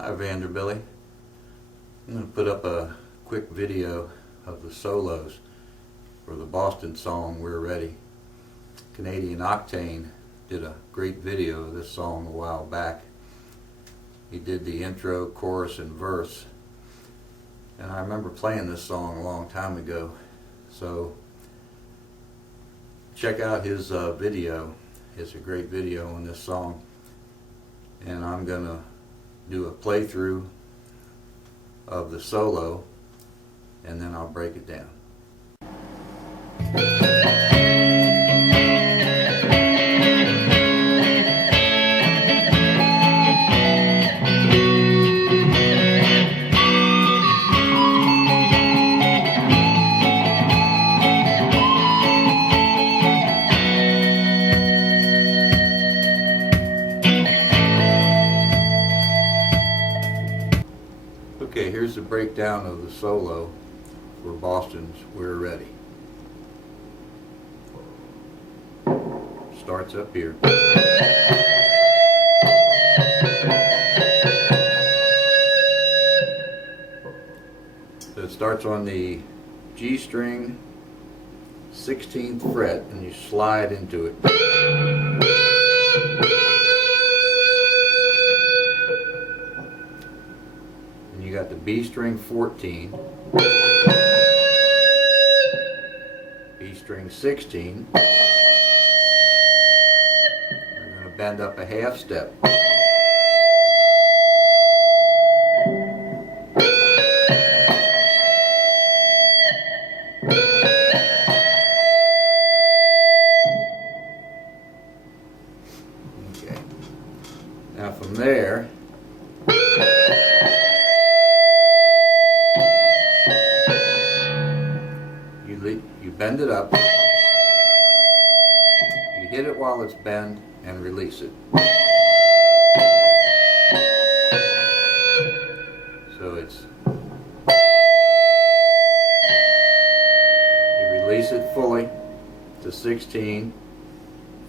Hi Vanderbilly. I'm going to put up a quick video of the solos for the Boston song We're Ready. Canadian Octane did a great video of this song a while back. He did the intro, chorus, and verse. And I remember playing this song a long time ago. So check out his video. It's a great video on this song. And I'm going to do a playthrough of the solo, and then I'll break it down. Okay, here's the breakdown of the solo for Boston's We're Ready. Starts up here. So it starts on the G string, 16th fret, and you slide into it. You got the B string 14, B string 16. We're going to bend up a half step. Okay. Now from there, you bend it up, you hit it while it's bent and release it. So you release it fully to 16,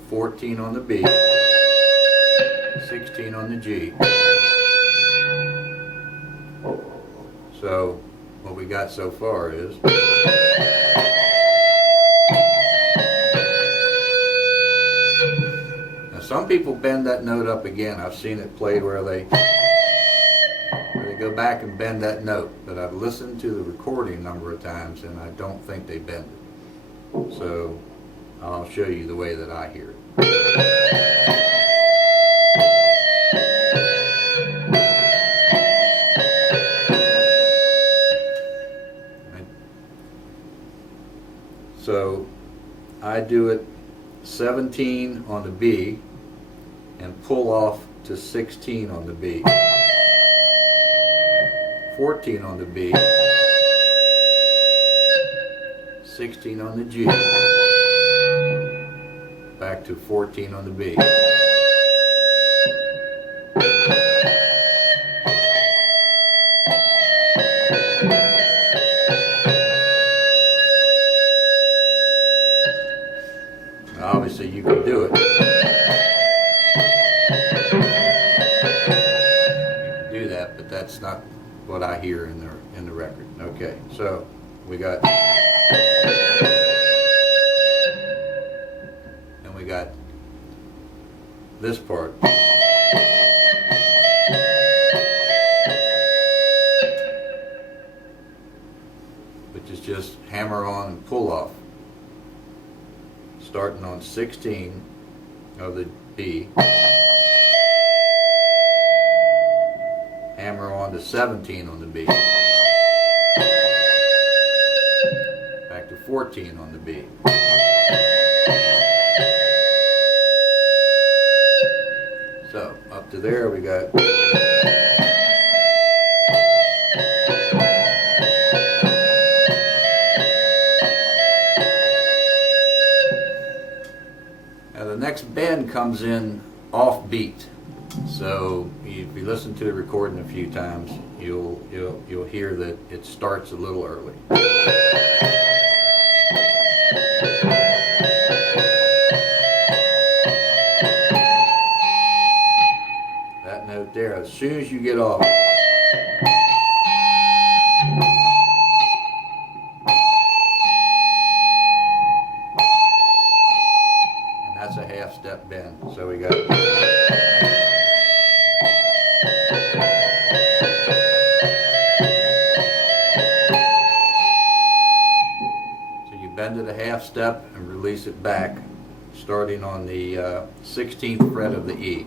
14 on the B, 16 on the G. So what we got so far is some people bend that note up again. I've seen it played where they go back and bend that note, but I've listened to the recording a number of times and I don't think they bend it. So I'll show you the way that I hear it. So I do it 17 on the B and pull off to 16 on the B, 14 on the B, 16 on the G, back to 14 on the B. Now obviously you can do it. But that's not what I hear in the record. Okay, so we got this part, which is just hammer on and pull off, starting on 16 of the B. Hammer on to 17 on the B. Back to 14 on the B. So, up to there we got now the next bend comes in off beat. So if you listen to the recording a few times, you'll hear that it starts a little early. That note there, as soon as you get off, step bend. So we got bend it a half step and release it back, starting on the 16th fret of the E.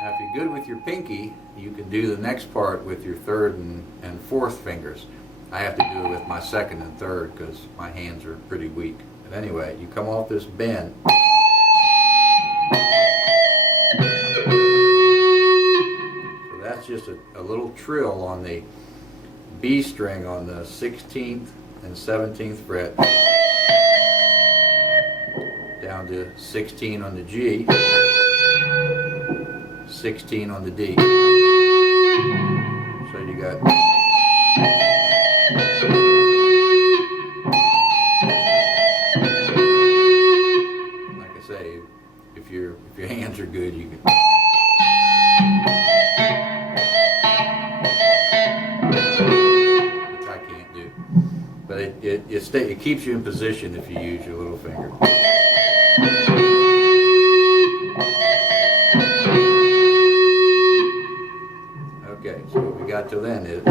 Now if you're good with your pinky, you can do the next part with your third and fourth fingers. I have to do it with my second and third because my hands are pretty weak. But anyway, you come off this bend. That's just a little trill on the B string on the 16th and 17th fret, down to 16 on the G, 16 on the D. So you got like I say, if your hands are good, you can. But it keeps you in position if you use your little finger. Okay, so what we got till then is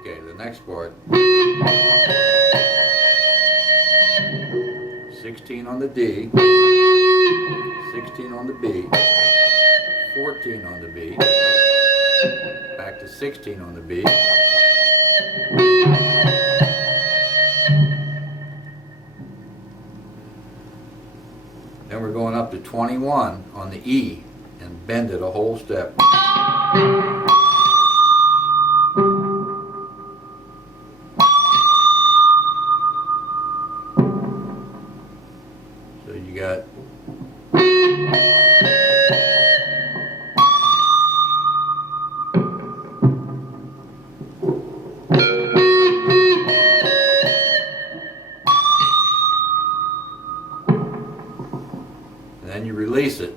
okay, the next part. 16 on the D, 16 on the B, 14 on the B, back to 16 on the B, then we're going up to 21 on the E and bend it a whole step. So you got and then you release it.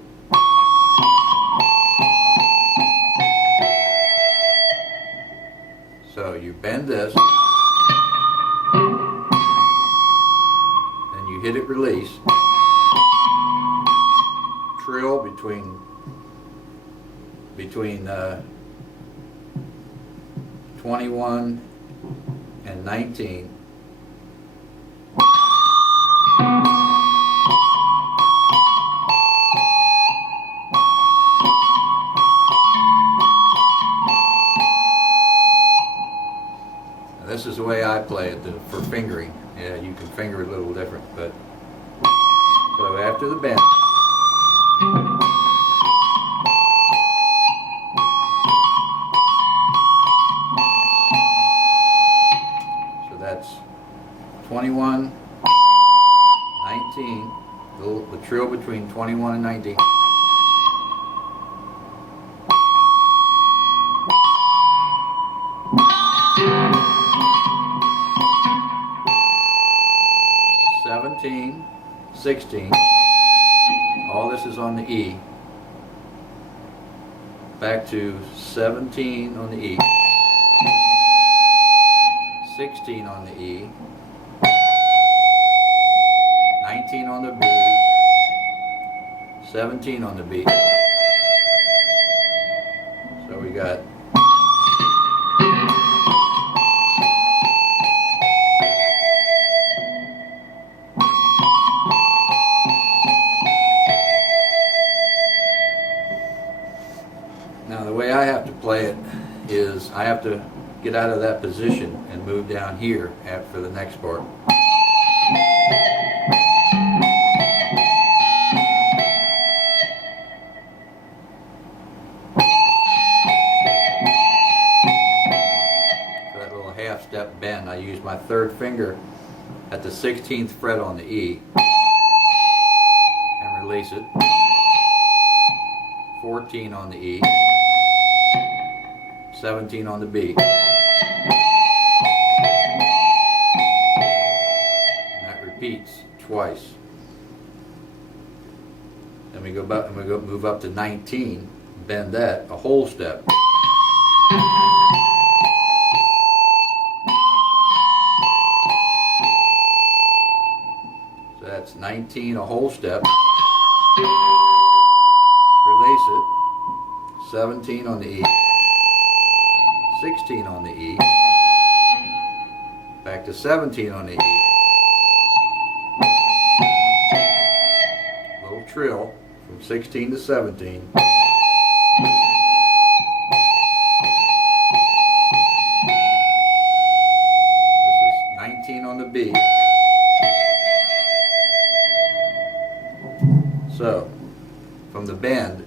So you bend this, then you hit it release. Trill between 21 and 19. Now this is the way I play it for fingering. Yeah, you can finger it a little different, but so after the bend. That's 21, 19, the trill between 21 and 19. (17), 16, all this is on the E, back to 17 on the E. 16 on the E, 19 on the B, 17 on the B. So we got now the way I have to play it is I have to get out of that position and move down here for the next part. For that little half step bend, I use my third finger at the 16th fret on the E and release it. 14 on the E, 17 on the B. And that repeats twice. Then we go back and we go move up to 19, bend that a whole step. So that's 19 a whole step. Release it. 17 on the E. 16 on the E. Back to 17 on the E. Little trill from 16 to 17. This is 19 on the B. So, from the bend,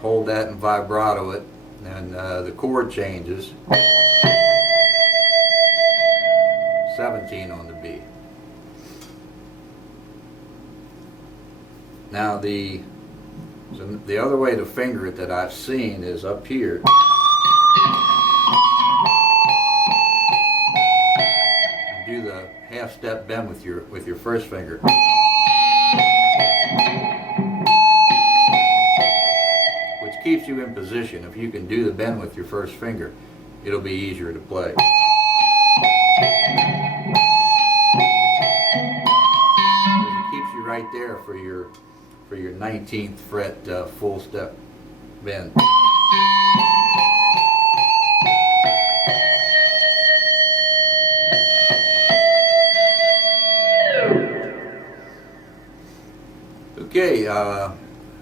hold that and vibrato it, and the chord changes. 17 on the B. Now the other way to finger it that I've seen is up here. And do the half step bend with your first finger. Which keeps you in position. If you can do the bend with your first finger, it'll be easier to play. It keeps you right there for your 19th fret full step bend. Okay,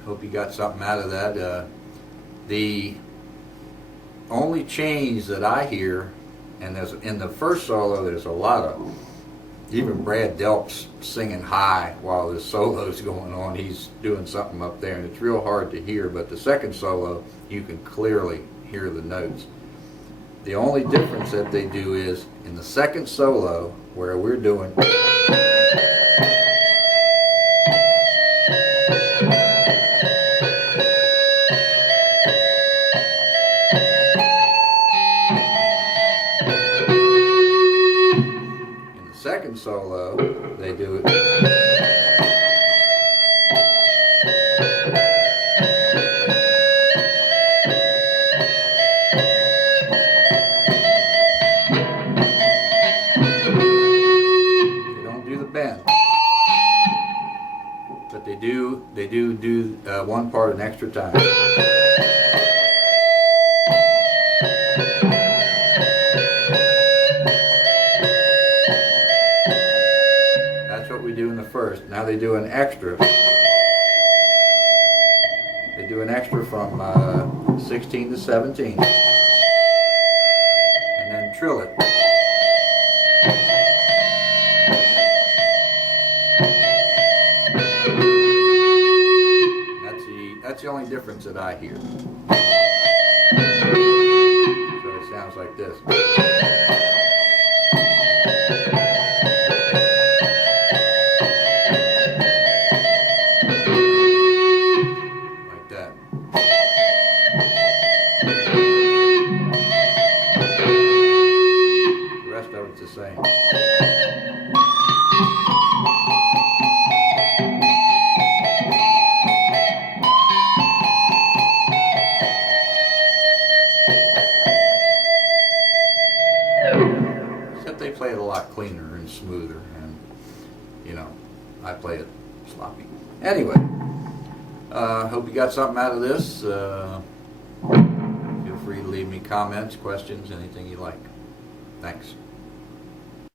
hope you got something out of that. The only change that I hear, and there's in the first solo, there's a lot of, even Brad Delp's singing high while the solo's going on. He's doing something up there, and it's real hard to hear, but the second solo, you can clearly hear the notes. The only difference that they do is, in the second solo, where we're doing second solo, they do it. They don't do the bend, but they do one part an extra time. We do in the first. Now they do an extra. They do an extra from 16 to 17, and then trill it. That's the only difference that I hear. So it sounds like this. The same. Except they play it a lot cleaner and smoother, and I play it sloppy. Anyway, hope you got something out of this. Feel free to leave me comments, questions, anything you like. Thanks.